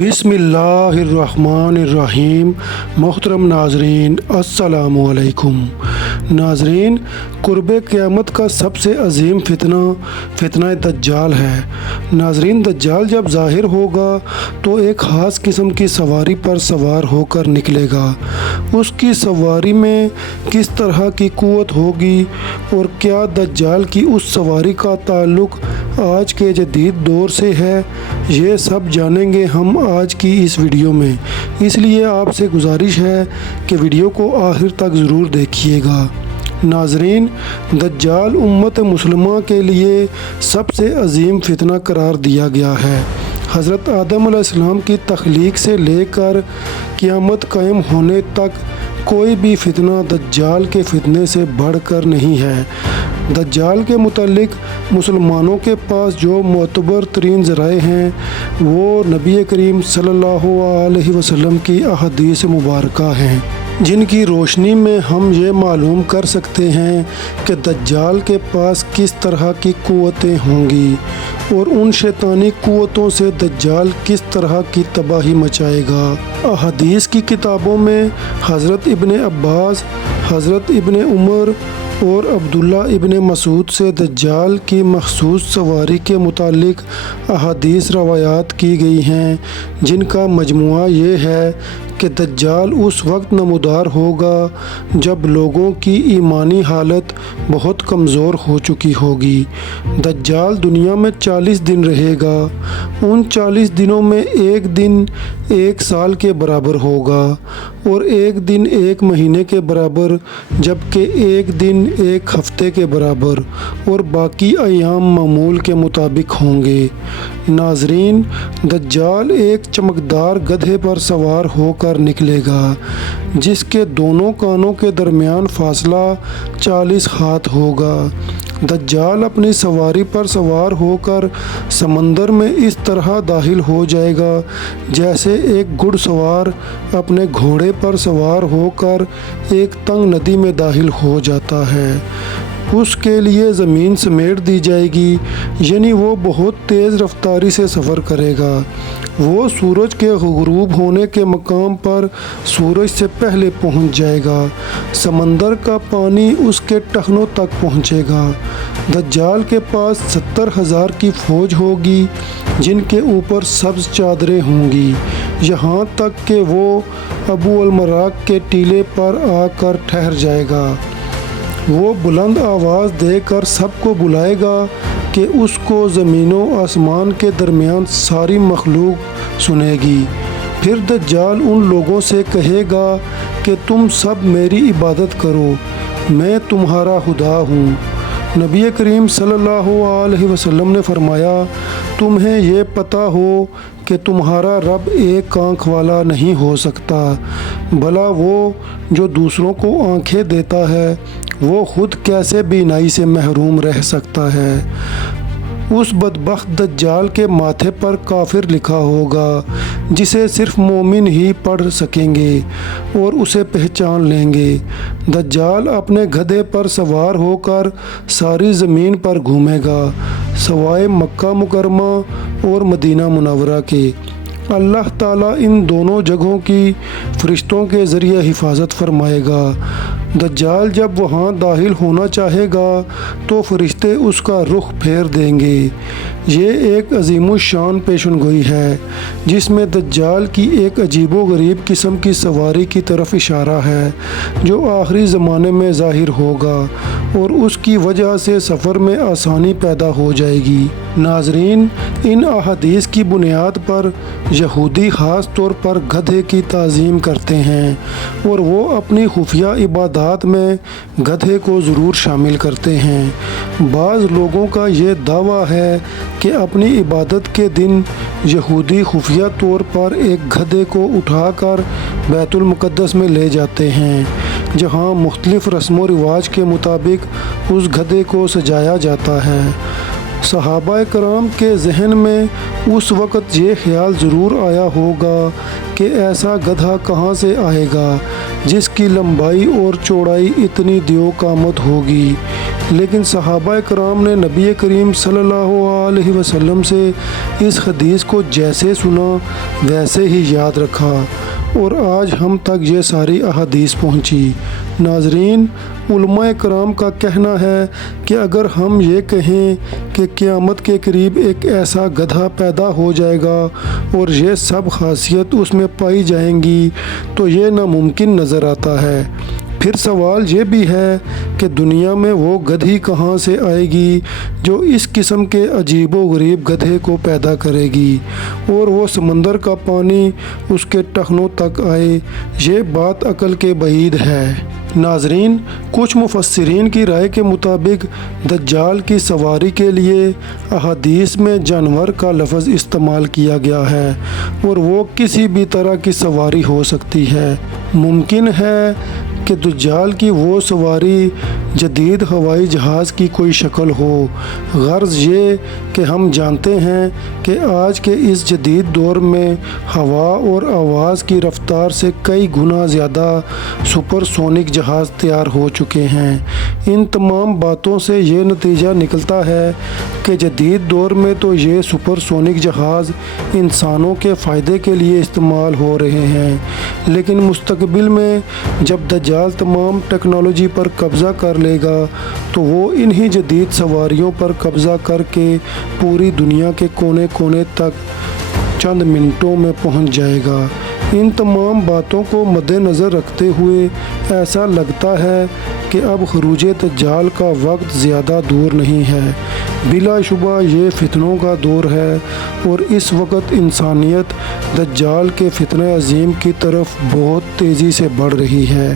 बिस्मिल्लाहिर्रहमानिर्रहीम। मोहतरम नाजरीन, अस्सलामु अलैकुम। नाजरीन, कुर्बे क़यामत का सबसे अजीम फितना दज्जाल है। नाजरीन, दज्जाल जब ज़ाहिर होगा तो एक ख़ास किस्म की सवारी पर सवार होकर निकलेगा। उसकी सवारी में किस तरह की क़ुव्वत होगी और क्या दज्जाल की उस सवारी का ताल्लुक़ आज के जदीद दौर से है, ये सब जानेंगे हम आज की इस वीडियो में। इसलिए आपसे गुजारिश है कि वीडियो को आखिर तक ज़रूर देखिएगा। नाजरीन, दज्जाल उम्मत मुसलमा के लिए सबसे अजीम फितना करार दिया गया है। हज़रत आदम अलैहिस्सलाम की तख्लीक से लेकर क़यामत कायम होने तक कोई भी फितना दज्जाल के फितने से बढ़कर नहीं है। दज्जाल के मुतालिक मुसलमानों के पास जो मोतबर तरीन ज़राए हैं वो नबी करीम सल्लल्लाहु अलैहि वसल्लम की अहादीस मुबारका हैं, जिनकी रोशनी में हम ये मालूम कर सकते हैं कि दज्जाल के पास किस तरह की क़ुव्वतें होंगी और उन शैतानी क़ुव्वतों से दज्जाल किस तरह की तबाही मचाएगा। अहादीस की किताबों में हज़रत इब्ने अब्बास, हज़रत इब्ने उमर और अब्दुल्ला इब्ने मसूद से दज्जाल की मखसूस सवारी के मुतालिक अहादीस रवायात की गई हैं, जिनका मजमुआ ये है कि दज्जाल उस वक्त नमूदार होगा जब लोगों की ईमानी हालत बहुत कमज़ोर हो चुकी होगी। दज्जाल दुनिया में 40 दिन रहेगा। उन 40 दिनों में एक दिन 1 साल के बराबर होगा और एक दिन 1 महीने के बराबर, जबकि एक दिन 1 हफ्ते के बराबर और बाकी अय्याम मामूल के मुताबिक होंगे। नाजरीन, दज्जाल एक चमकदार गधे पर सवार होकर निकलेगा, जिसके दोनों कानों के दरमियान फासला 40 हाथ होगा। दज्जाल अपनी सवारी पर सवार होकर समंदर में इस तरह दाखिल हो जाएगा जैसे एक घुड़सवार अपने घोड़े पर सवार होकर एक तंग नदी में दाखिल हो जाता है। उसके लिए ज़मीन समेट दी जाएगी, यानी वो बहुत तेज़ रफ्तारी से सफ़र करेगा। वो सूरज के ग़ुरूब होने के मकाम पर सूरज से पहले पहुंच जाएगा। समंदर का पानी उसके टखनों तक पहुंचेगा। दज्जाल के पास 70,000 की फ़ौज होगी, जिनके ऊपर सब्ज़ चादरें होंगी, यहाँ तक कि वो अबू अल-मराक के टीले पर आकर ठहर जाएगा। वो बुलंद आवाज़ देकर सबको बुलाएगा कि उसको ज़मीनों आसमान के दरमियान सारी मखलूक सुनेगी। फिर दज्जाल उन लोगों से कहेगा कि तुम सब मेरी इबादत करो, मैं तुम्हारा खुदा हूँ। नबी करीम सल्लल्लाहु अलैहि वसल्लम ने फरमाया, तुम्हें ये पता हो कि तुम्हारा रब एक आँख वाला नहीं हो सकता, भला वो जो दूसरों को आँखें देता है वो खुद कैसे बीनाई से महरूम रह सकता है। उस बदबख्त दज्जाल के माथे पर काफिर लिखा होगा, जिसे सिर्फ मोमिन ही पढ़ सकेंगे और उसे पहचान लेंगे। दज्जाल अपने गधे पर सवार होकर सारी ज़मीन पर घूमेगा, सवाए मक्का मुकरमा और मदीना मुनव्वरा के। अल्लाह ताला इन दोनों जगहों की फ़रिश्तों के ज़रिए हिफाजत फरमाएगा। दज्जाल जब वहाँ दाखिल होना चाहेगा तो फ़रिश्ते उसका रुख फेर देंगे। ये एक अजीमुश्शान पेशनगोई है, जिसमें दज्जाल की एक अजीबो गरीब किस्म की सवारी की तरफ इशारा है, जो आखिरी ज़माने में ज़ाहिर होगा और उसकी वजह से सफ़र में आसानी पैदा हो जाएगी। नाजरीन, इन अहादीस की बुनियाद पर यहूदी ख़ास तौर पर गधे की ताज़ीम करते हैं और वो अपनी खुफिया इबादत में गधे को ज़रूर शामिल करते हैं। बाज़ लोगों का ये दावा है कि अपनी इबादत के दिन यहूदी खुफिया तौर पर एक गधे को उठाकर बैतुल मुक़द्दस में ले जाते हैं, जहाँ मुख्तलिफ़ रस्म व रिवाज के मुताबिक उस गधे को सजाया जाता है। صحابہ کرام کے ذہن میں اس وقت یہ خیال ضرور آیا ہوگا کہ ایسا گدھا کہاں سے آئے گا جس کی لمبائی اور چوڑائی اتنی دیو قامت ہوگی، لیکن صحابہ کرام نے نبی کریم صلی اللہ علیہ وسلم سے اس حدیث کو جیسے سنا ویسے ہی یاد رکھا اور آج ہم تک یہ ساری احادیث پہنچی۔ ناظرین، علماء کرام کا کہنا ہے کہ اگر ہم یہ کہیں کہ قیامت کے قریب ایک ایسا گدھا پیدا ہو جائے گا اور یہ سب خاصیت اس میں پائی جائیں گی تو یہ ناممکن نظر آتا ہے۔ پھر سوال یہ بھی ہے کہ دنیا میں وہ گدھی کہاں سے آئے گی جو اس قسم کے عجیب و غریب گدھے کو پیدا کرے گی اور وہ سمندر کا پانی اس کے ٹخنوں تک آئے؟ یہ بات عقل کے بعید ہے۔ ناظرین، کچھ مفسرین کی رائے کے مطابق دجال کی سواری کے لیے احادیث میں جانور کا لفظ استعمال کیا گیا ہے اور وہ کسی بھی طرح کی سواری ہو سکتی ہے۔ ممکن ہے کہ دجال کی وہ سواری جدید ہوائی جہاز کی کوئی شکل ہو۔ غرض یہ کہ ہم جانتے ہیں کہ آج کے اس جدید دور میں ہوا اور آواز کی رفتار سے کئی گنا زیادہ سپر سونک جہاز تیار ہو چکے ہیں۔ ان تمام باتوں سے یہ نتیجہ نکلتا ہے کہ جدید دور میں تو یہ سپر سونک جہاز انسانوں کے فائدے کے لیے استعمال ہو رہے ہیں، لیکن مستقبل میں جب دجال تمام ٹیکنالوجی پر قبضہ کر لے گا تو وہ انہی جدید سواریوں پر قبضہ کر کے پوری دنیا کے کونے کونے تک چند منٹوں میں پہنچ جائے گا۔ ان تمام باتوں کو مد نظر رکھتے ہوئے ایسا لگتا ہے کہ اب خروج دجال کا وقت زیادہ دور نہیں ہے۔ بلا شبہ یہ فتنوں کا دور ہے اور اس وقت انسانیت دجال کے فتنہ عظیم کی طرف بہت تیزی سے بڑھ رہی ہے۔